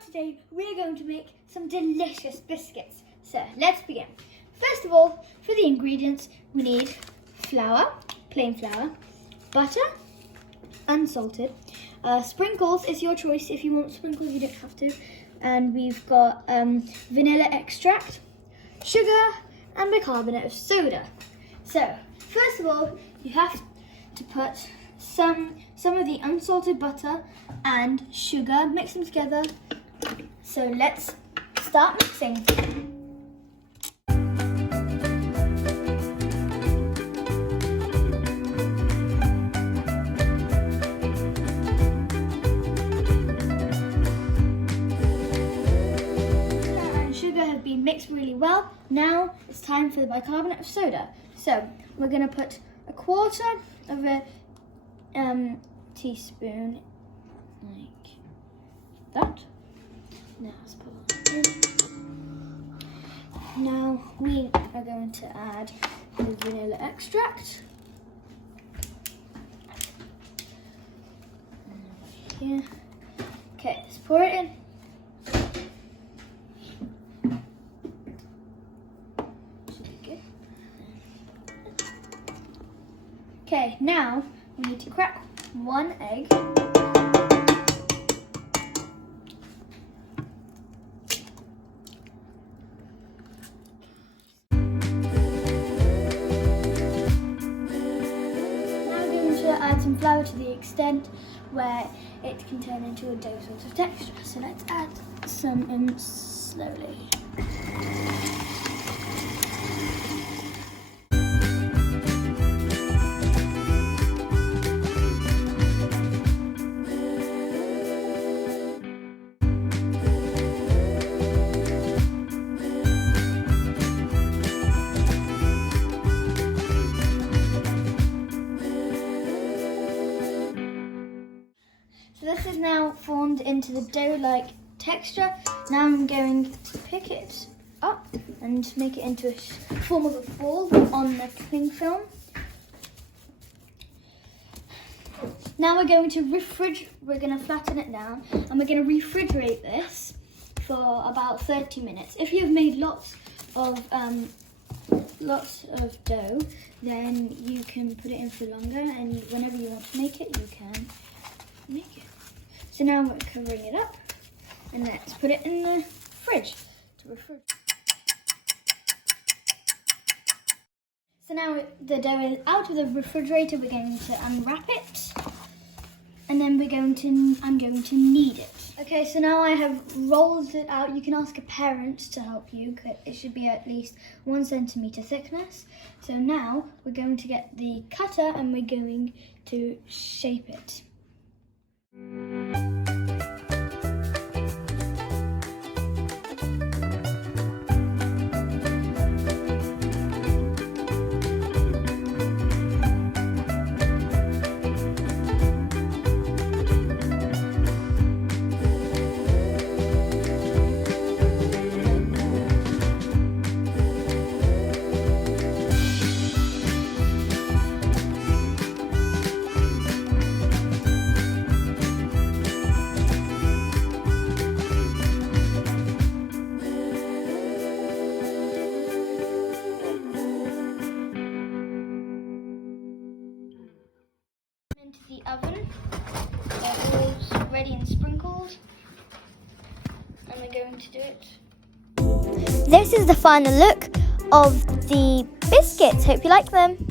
and today we're going to make some delicious biscuits. So let's begin. First of all, for the ingredients, we need flour, plain flour, butter, unsalted, sprinkles is your choice. If you want sprinkles, you don't have to. And we've got vanilla extract, sugar, and bicarbonate of soda. So first of all, you have to put some of the unsalted butter and sugar, mix them together. So let's start mixing. Have been mixed really well. Now it's time for the bicarbonate of soda. So we're going to put a quarter of a teaspoon like that. Now let's put that in. Now we are going to add the vanilla extract. Here. Okay, let's pour it in. Okay, now we need to crack one egg. Now we're going to add some flour to the extent where it can turn into a dough sort of texture. So let's add some in slowly. So this is now formed into the dough-like texture. Now I'm going to pick it up and make it into a form of a ball on the cling film. Now we're going to flatten it down and we're going to refrigerate this for about 30 minutes. If you've made lots of dough, then you can put it in for longer, and whenever you want to make it, you can make it. So now we're covering it up, and let's put it in the fridge to refrigerate. So now the dough is out of the refrigerator, we're going to unwrap it, and then I'm going to knead it. Okay, so now I have rolled it out. You can ask a parent to help you. It should be at least 1 centimeter thickness. So now we're going to get the cutter and we're going to shape it. Into the oven. They're all ready and sprinkled, and we're going to do it. This is the final look of the biscuits. Hope you like them.